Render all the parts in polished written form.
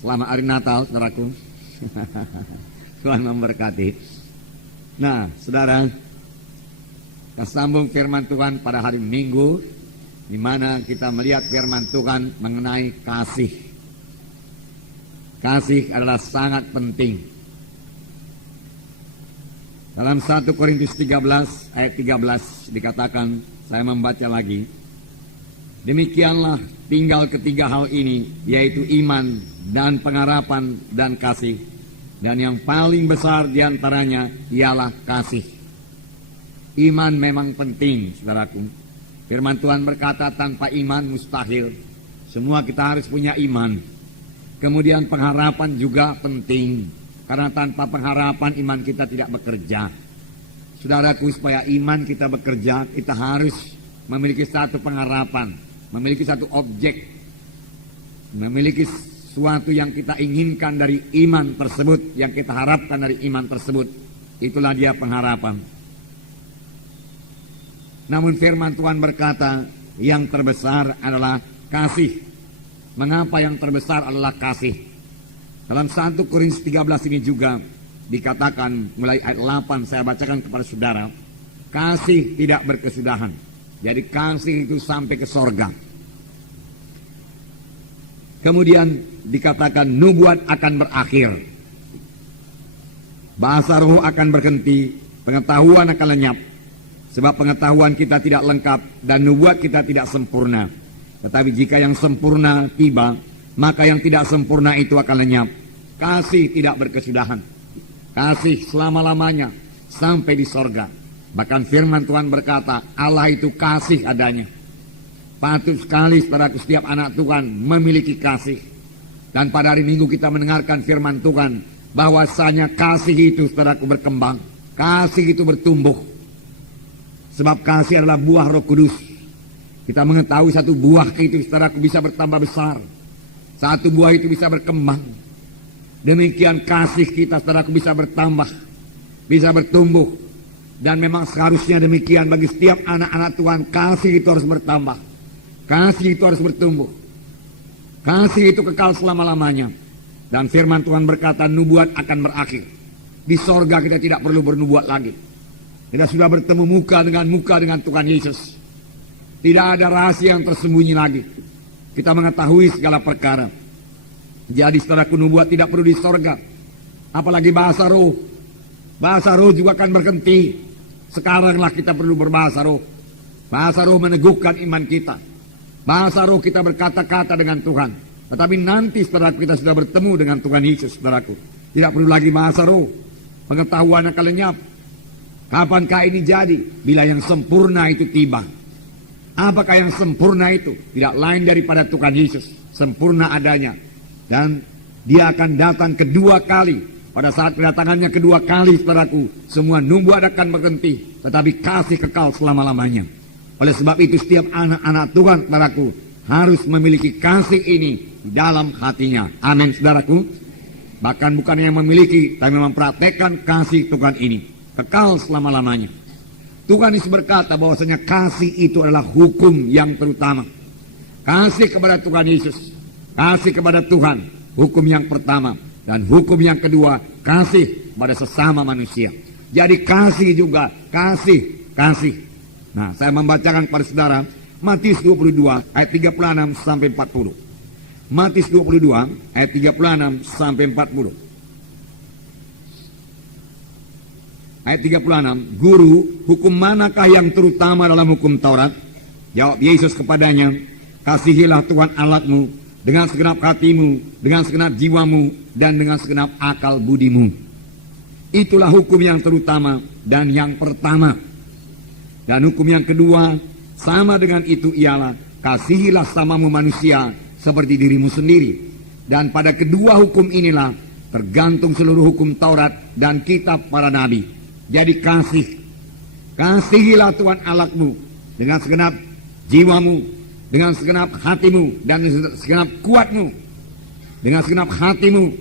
Selamat hari Natal, saudaraku. Tuhan memberkati. Nah, saudara, kita sambung firman Tuhan pada hari Minggu, di mana kita melihat firman Tuhan mengenai kasih. Kasih adalah sangat penting. Dalam 1 Korintus 13 ayat 13 dikatakan, saya membaca lagi, demikianlah tinggal ketiga hal ini, yaitu iman dan pengharapan dan kasih. Dan yang paling besar diantaranya ialah kasih. Iman memang penting, saudaraku. Firman Tuhan berkata tanpa iman mustahil. Semua kita harus punya iman. Kemudian pengharapan juga penting. Karena tanpa pengharapan iman kita tidak bekerja. Saudaraku, supaya iman kita bekerja, kita harus memiliki satu pengharapan. Memiliki satu objek, memiliki sesuatu yang kita inginkan dari iman tersebut, yang kita harapkan dari iman tersebut. Itulah dia pengharapan. Namun firman Tuhan berkata, yang terbesar adalah kasih. Mengapa yang terbesar adalah kasih? Dalam 1 Korintus 13 ini juga dikatakan, mulai ayat 8 saya bacakan kepada saudara, kasih tidak berkesudahan. Jadi kasih itu sampai ke sorga. Kemudian dikatakan nubuat akan berakhir. Bahasa roh akan berhenti, pengetahuan akan lenyap. Sebab pengetahuan kita tidak lengkap dan nubuat kita tidak sempurna. Tetapi jika yang sempurna tiba, maka yang tidak sempurna itu akan lenyap. Kasih tidak berkesudahan. Kasih selama-lamanya sampai di sorga. Bahkan firman Tuhan berkata, Allah itu kasih adanya. Patut sekali saudaraku setiap anak Tuhan memiliki kasih. Dan pada hari Minggu kita mendengarkan firman Tuhan, bahwasanya kasih itu saudaraku berkembang. Kasih itu bertumbuh. Sebab kasih adalah buah Roh Kudus. Kita mengetahui satu buah itu saudaraku bisa bertambah besar. Satu buah itu bisa berkembang. Demikian kasih kita saudaraku bisa bertambah, bisa bertumbuh. Dan memang seharusnya demikian bagi setiap anak-anak Tuhan. Kasih itu harus bertambah. Kasih itu harus bertumbuh. Kasih itu kekal selama-lamanya. Dan firman Tuhan berkata nubuat akan berakhir. Di sorga kita tidak perlu bernubuat lagi. Kita sudah bertemu muka dengan Tuhan Yesus. Tidak ada rahasia yang tersembunyi lagi. Kita mengetahui segala perkara. Jadi saudaraku, nubuat tidak perlu di sorga. Apalagi bahasa roh. Bahasa roh juga akan berhenti. Sekaranglah kita perlu berbahasa roh. Bahasa roh meneguhkan iman kita. Bahasa roh kita berkata-kata dengan Tuhan. Tetapi nanti saudaraku kita sudah bertemu dengan Tuhan Yesus, saudaraku. Tidak perlu lagi bahasa roh. Pengetahuan akan lenyap. Kapankah ini jadi? Bila yang sempurna itu tiba. Apakah yang sempurna itu? Tidak lain daripada Tuhan Yesus. Sempurna adanya. Dan dia akan datang kedua kali. Pada saat kedatangannya kedua kali, saudaraku, semua nubuat akan berhenti, tetapi kasih kekal selama-lamanya. Oleh sebab itu setiap anak-anak Tuhan, saudaraku, harus memiliki kasih ini di dalam hatinya. Amin, saudaraku. Bahkan bukan yang memiliki, tapi mempraktekkan kasih Tuhan ini kekal selama-lamanya. Tuhan Yesus berkata bahwasanya kasih itu adalah hukum yang terutama. Kasih kepada Tuhan Yesus, kasih kepada Tuhan, hukum yang pertama. Dan hukum yang kedua, kasih pada sesama manusia. Jadi kasih juga, kasih. Nah, saya membacakan kepada saudara Matius 22 ayat 36 sampai 40. Matius 22 ayat 36 sampai 40. Ayat 36, Guru, hukum manakah yang terutama dalam hukum Taurat? Jawab Yesus kepadanya, kasihilah Tuhan Allahmu dengan segenap hatimu, dengan segenap jiwamu, dan dengan segenap akal budimu. Itulah hukum yang terutama dan yang pertama. Dan hukum yang kedua, sama dengan itu ialah, kasihilah samamu manusia seperti dirimu sendiri. Dan pada kedua hukum inilah tergantung seluruh hukum Taurat dan kitab para nabi. Jadi kasihilah Tuhan Allahmu dengan segenap jiwamu, dengan segenap hatimu, dan segenap kuatmu. Dengan segenap hatimu,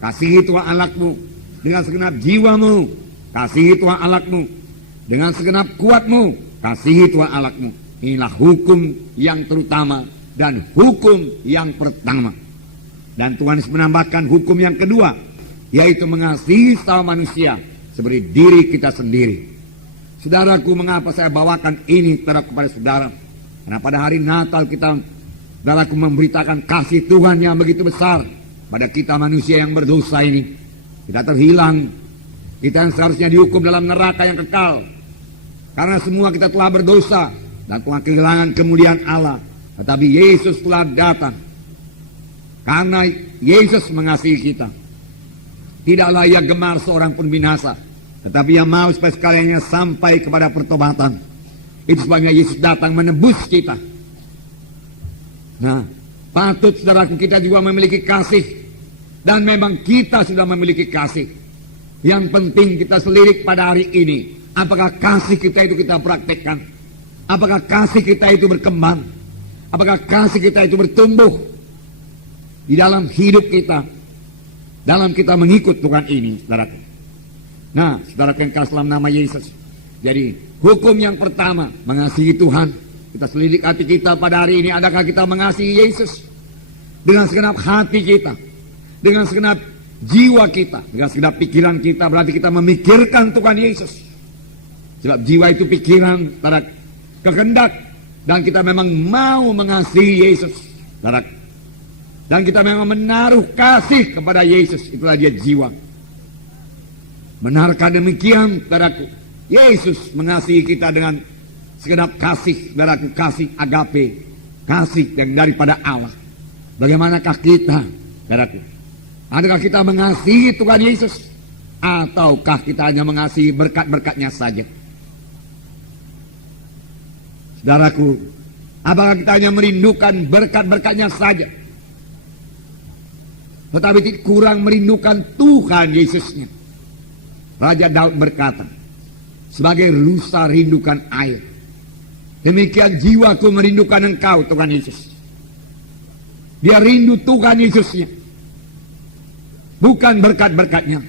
kasihi Tuhan Allahmu. Dengan segenap jiwamu, kasihi Tuhan Allahmu. Dengan segenap kuatmu, kasihi Tuhan Allahmu. Inilah hukum yang terutama dan hukum yang pertama. Dan Tuhan Yesus menambahkan hukum yang kedua, yaitu mengasihi sama manusia seperti diri kita sendiri. Saudaraku, mengapa saya bawakan ini kepada saudara? Karena pada hari Natal kita, saudaraku, memberitakan kasih Tuhan yang begitu besar pada kita manusia yang berdosa ini. Kita terhilang, kita yang seharusnya dihukum dalam neraka yang kekal. Karena semua kita telah berdosa dan telah kehilangan kemuliaan Allah. Tetapi Yesus telah datang. Karena Yesus mengasihi kita. Tidaklah ia gemar seorang pun binasa, tetapi ia mau supaya sekaliannya sampai kepada pertobatan. Itu sebabnya Yesus datang menebus kita. Nah, patut saudaraku kita juga memiliki kasih. Dan memang kita sudah memiliki kasih. Yang penting kita selirik pada hari ini. Apakah kasih kita itu kita praktekkan? Apakah kasih kita itu berkembang? Apakah kasih kita itu bertumbuh di dalam hidup kita, dalam kita mengikut Tuhan ini, saudaraku. Nah, saudaraku yang kasih dalam nama Yesus. Jadi, hukum yang pertama, mengasihi Tuhan. Kita selidik hati kita pada hari ini, adakah kita mengasihi Yesus? Dengan segenap hati kita, dengan segenap jiwa kita, dengan segenap pikiran kita, berarti kita memikirkan Tuhan Yesus. Sebab jiwa itu pikiran, saudara, kehendak, dan kita memang mau mengasihi Yesus, saudara. Dan kita memang menaruh kasih kepada Yesus. Itulah dia jiwa. Benarkah demikian, saudaraku? Yesus mengasihi kita dengan segenap kasih, saudaraku, kasih agape, kasih yang daripada Allah. Bagaimanakah kita, saudaraku? Adakah kita mengasihi Tuhan Yesus? Ataukah kita hanya mengasihi berkat-berkatnya saja? Saudaraku, apakah kita hanya merindukan berkat-berkatnya saja, tetapi kurang merindukan Tuhan Yesusnya? Raja Daud berkata, sebagai rusa rindukan air, demikian jiwaku merindukan Engkau, Tuhan Yesus. Dia rindu Tuhan Yesusnya, bukan berkat-berkatnya.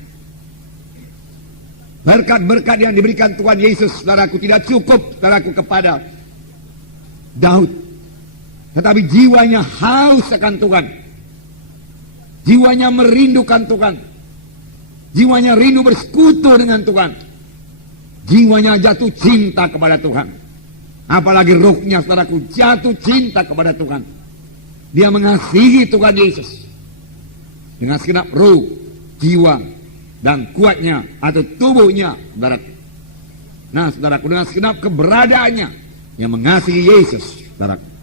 Berkat-berkat yang diberikan Tuhan Yesus, saudaraku, tidak cukup, saudaraku, kepada Daud. Tetapi jiwanya haus akan Tuhan. Jiwanya merindukan Tuhan. Jiwanya rindu bersekutu dengan Tuhan. Jiwanya jatuh cinta kepada Tuhan. Apalagi rohnya, saudaraku, jatuh cinta kepada Tuhan. Dia mengasihi Tuhan Yesus dengan segenap roh, jiwa, dan kuatnya atau tubuhnya, saudaraku. Nah, saudaraku, dengan segenap keberadaannya yang mengasihi Yesus, saudaraku.